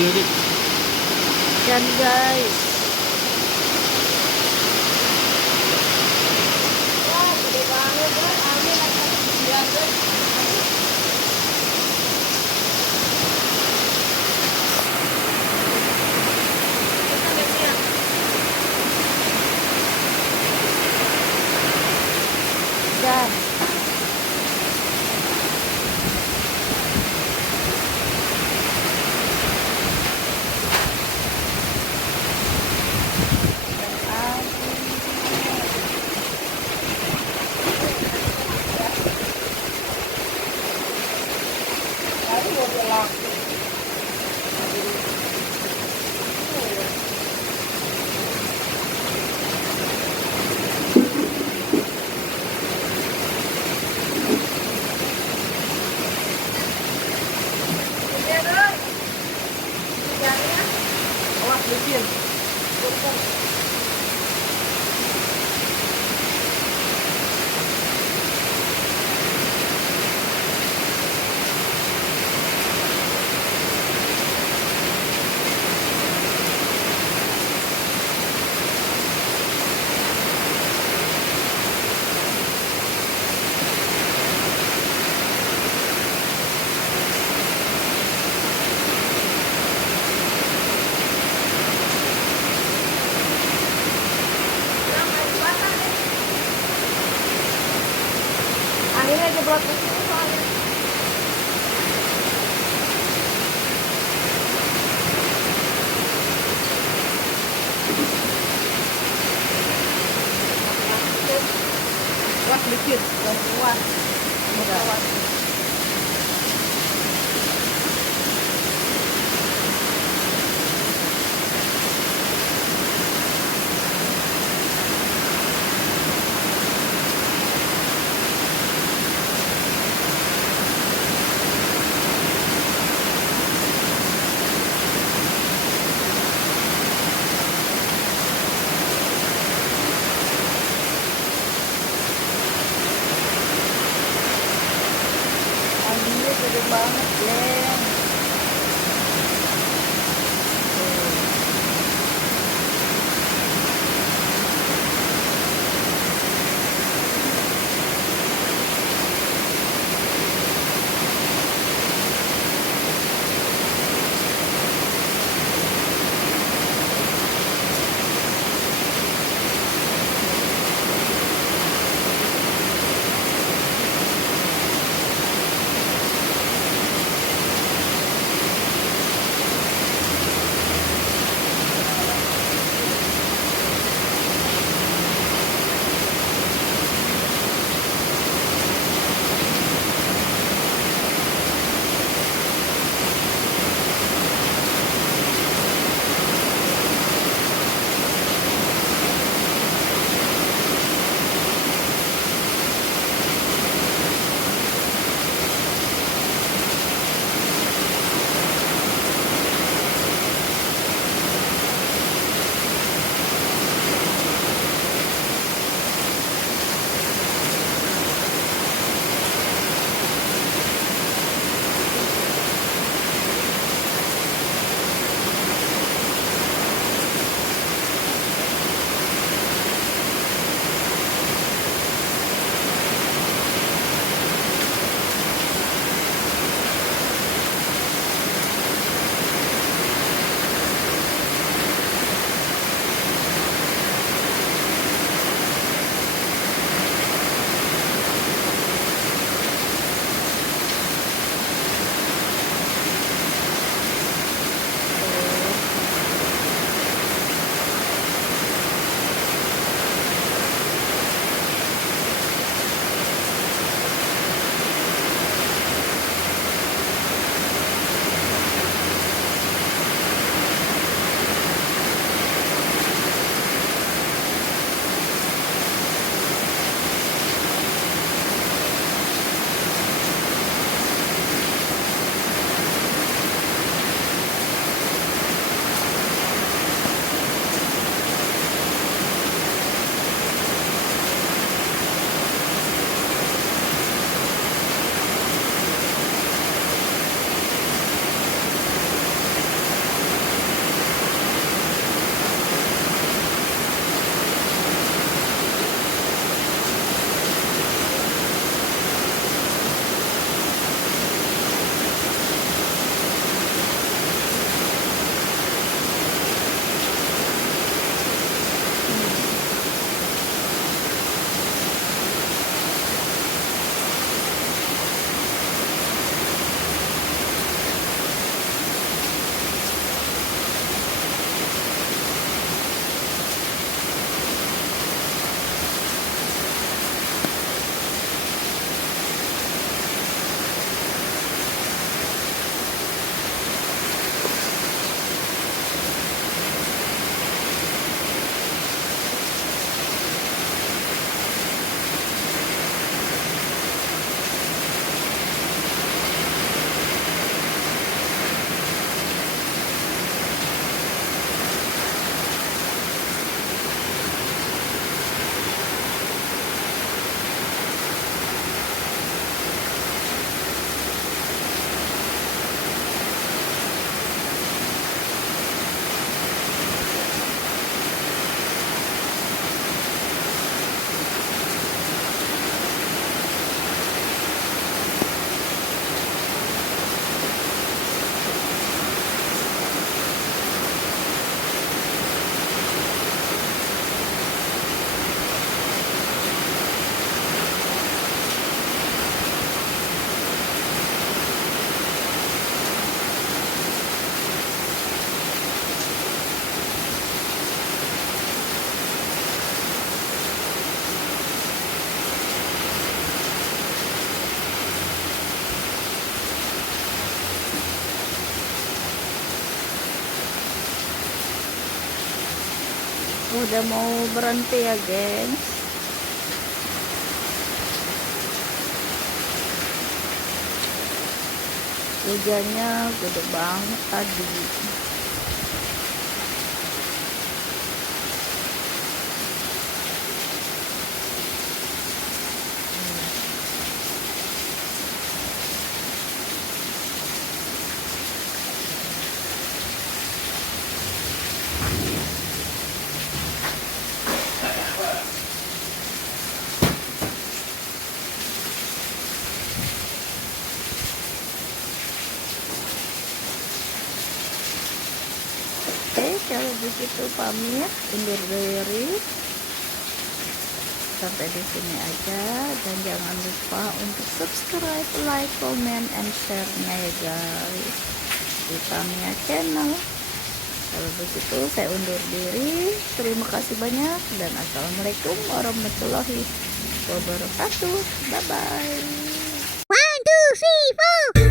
lirik. Dan guys, Wah, gede banget, guys. Amin, ya, guys. Kita lihat. dan Baru mau pulang. Iya, dong. Kerjanya. Awas licin. Anginnya jeblok ke sini soalnya. Awas licin. Dan kuat. Kuat. anginnya gede banget, Glenn. udah mau berhenti ya gengs. Hujannya gede banget tadi. Oke, kalau begitu pamit undur diri. Sampai di sini aja, dan jangan lupa untuk subscribe, like, comment, and share-nya ya guys di Tamiya channel. Kalau begitu saya undur diri. Terima kasih banyak dan assalamualaikum warahmatullahi wabarakatuh. Bye bye. 1, 2, 3, 4